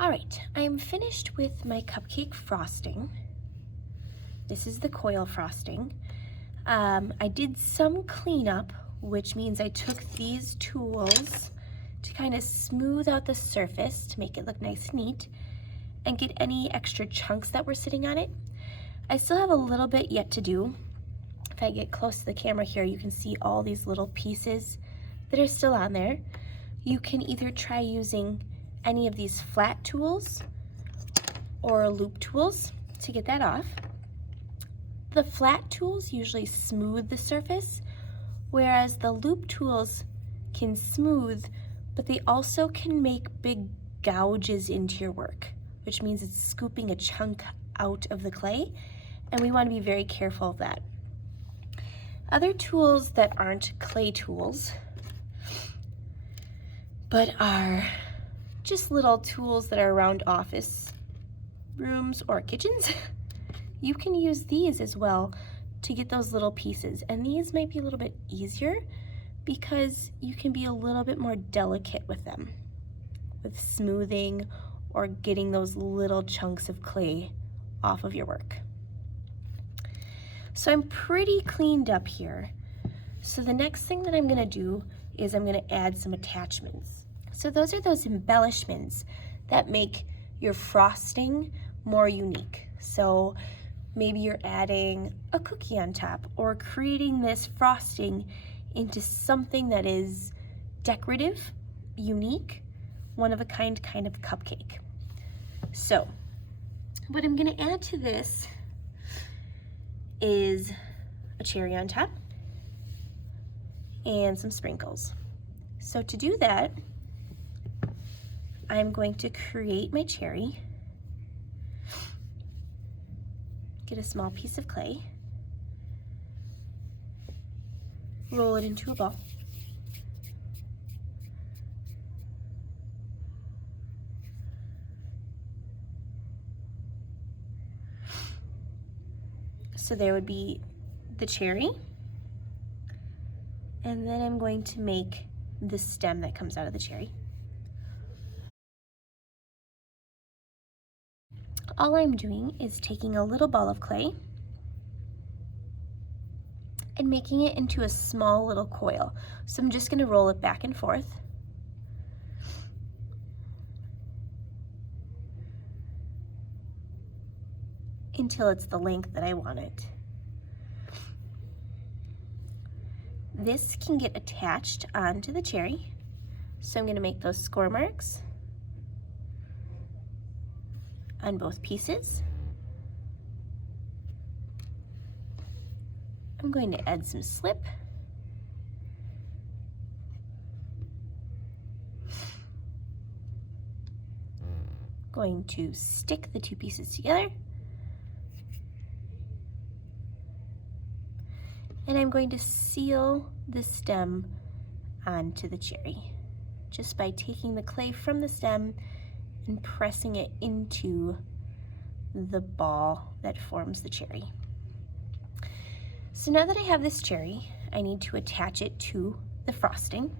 All right, I'm finished with my cupcake frosting. This is the coil frosting. I did some cleanup, which means I took these tools to kind of smooth out the surface to make it look nice and neat and get any extra chunks that were sitting on it. I still have a little bit yet to do. If I get close to the camera here, you can see all these little pieces that are still on there. You can either try using any of these flat tools or loop tools to get that off. The flat tools usually smooth the surface, whereas the loop tools can smooth, but they also can make big gouges into your work, which means it's scooping a chunk out of the clay, and we want to be very careful of that. Other tools that aren't clay tools, but are just little tools that are around office rooms or kitchens, you can use these as well to get those little pieces. And these might be a little bit easier because you can be a little bit more delicate with them, with smoothing or getting those little chunks of clay off of your work. So I'm pretty cleaned up here. So the next thing that I'm gonna do is I'm gonna add some attachments. So those are those embellishments that make your frosting more unique. So maybe you're adding a cookie on top or creating this frosting into something that is decorative, unique, one of a kind of cupcake. So what I'm gonna add to this is a cherry on top and some sprinkles. So to do that, I'm going to create my cherry, get a small piece of clay, roll it into a ball, so there would be the cherry, and then I'm going to make the stem that comes out of the cherry. All I'm doing is taking a little ball of clay and making it into a small little coil. So I'm just going to roll it back and forth until it's the length that I want it. This can get attached onto the cherry, so I'm going to make those score marks on both pieces. I'm going to add some slip. Going to stick the two pieces together. And I'm going to seal the stem onto the cherry just by taking the clay from the stem and pressing it into the ball that forms the cherry. So now that I have this cherry, I need to attach it to the frosting,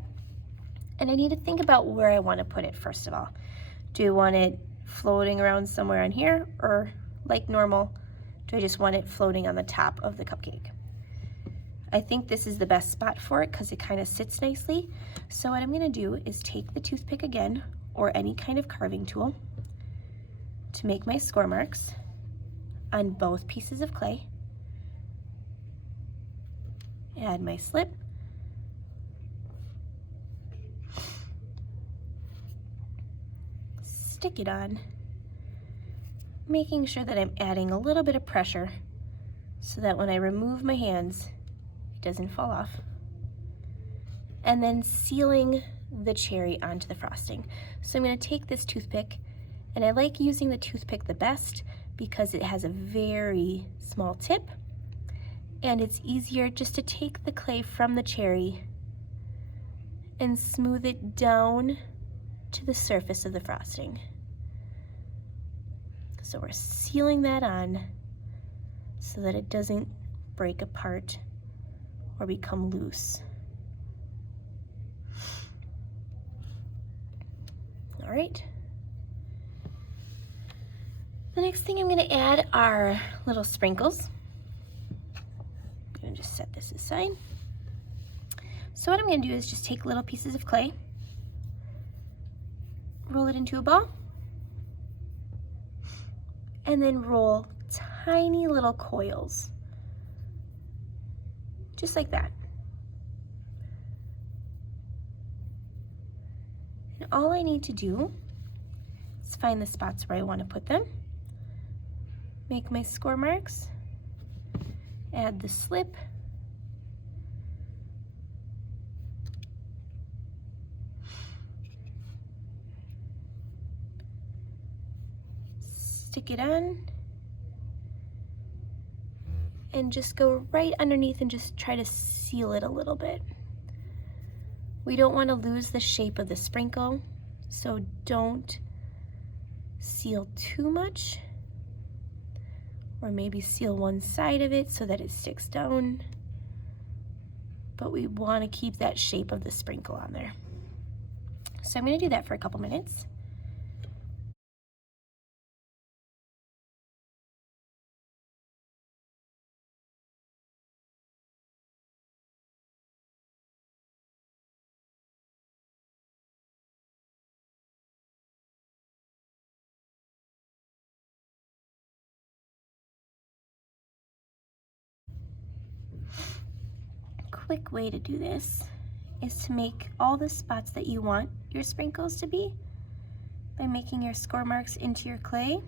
and I need to think about where I want to put it first of all. Do I want it floating around somewhere on here, or like normal, do I just want it floating on the top of the cupcake? I think this is the best spot for it because it kind of sits nicely. So what I'm going to do is take the toothpick again, or any kind of carving tool, to make my score marks on both pieces of clay. Add my slip. Stick it on, making sure that I'm adding a little bit of pressure so that when I remove my hands, it doesn't fall off. And then sealing the cherry onto the frosting. So I'm going to take this toothpick, and I like using the toothpick the best because it has a very small tip, and it's easier just to take the clay from the cherry and smooth it down to the surface of the frosting. So we're sealing that on so that it doesn't break apart or become loose. All right, The next thing I'm going to add are little sprinkles. I'm going to just set this aside. So what I'm going to do is just take little pieces of clay, roll it into a ball, and then roll tiny little coils, just like that. And all I need to do is find the spots where I want to put them, make my score marks, add the slip, stick it on, and just go right underneath and just try to seal it a little bit. We don't want to lose the shape of the sprinkle, so don't seal too much, or maybe seal one side of it so that it sticks down, but we want to keep that shape of the sprinkle on there. So I'm going to do that for a couple minutes. Quick way to do this is to make all the spots that you want your sprinkles to be by making your score marks into your clay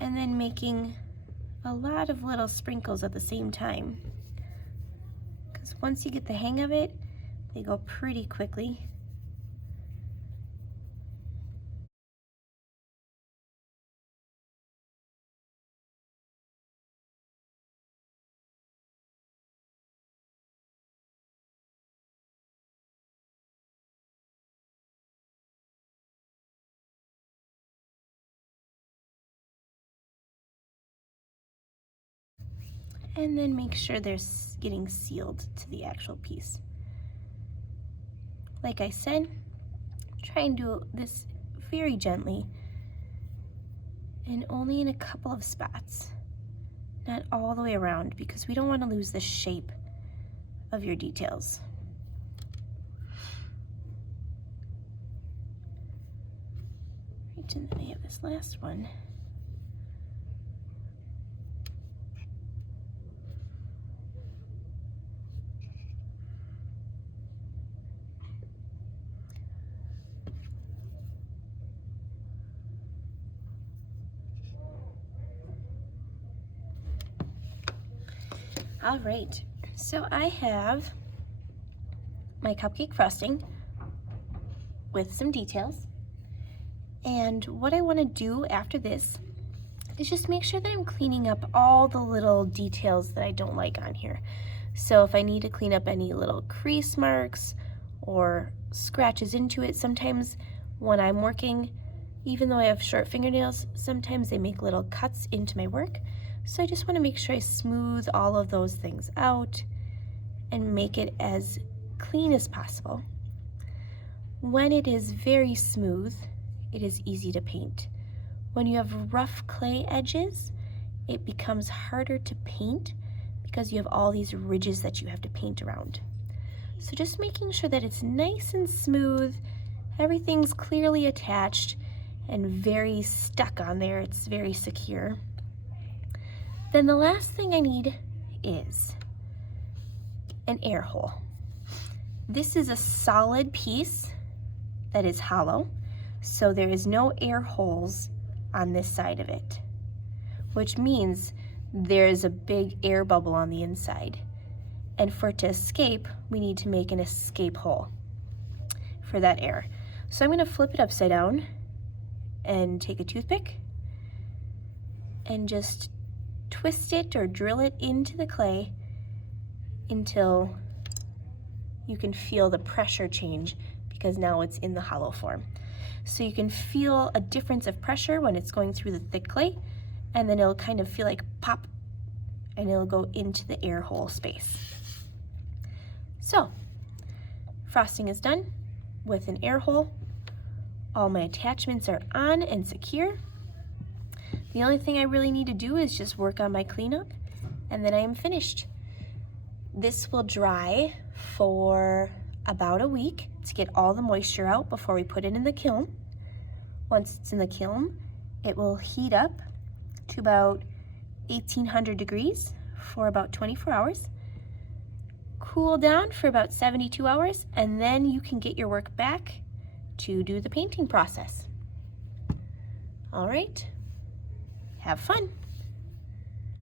and then making a lot of little sprinkles at the same time, because once you get the hang of it, they go pretty quickly. And then make sure they're getting sealed to the actual piece. Like I said, try and do this very gently and only in a couple of spots, not all the way around, because we don't want to lose the shape of your details. Right, and then I have this last one. All right, so I have my cupcake frosting with some details. And what I want to do after this is just make sure that I'm cleaning up all the little details that I don't like on here. So if I need to clean up any little crease marks or scratches into it, sometimes when I'm working, even though I have short fingernails, sometimes they make little cuts into my work. So I just want to make sure I smooth all of those things out and make it as clean as possible. When it is very smooth, it is easy to paint. When you have rough clay edges, it becomes harder to paint because you have all these ridges that you have to paint around. So just making sure that it's nice and smooth, everything's clearly attached and very stuck on there, it's very secure. Then the last thing I need is an air hole. This is a solid piece that is hollow, so there is no air holes on this side of it, which means there's a big air bubble on the inside. And for it to escape, we need to make an escape hole for that air. So I'm going to flip it upside down and take a toothpick and just twist it or drill it into the clay until you can feel the pressure change, because now it's in the hollow form. So you can feel a difference of pressure when it's going through the thick clay, and then it'll kind of feel like pop, and it'll go into the air hole space. So frosting is done with an air hole. All my attachments are on and secure. The only thing I really need to do is just work on my cleanup, and then I am finished. This will dry for about a week to get all the moisture out before we put it in the kiln. Once it's in the kiln, it will heat up to about 1800 degrees for about 24 hours, cool down for about 72 hours, and then you can get your work back to do the painting process. All right, have fun.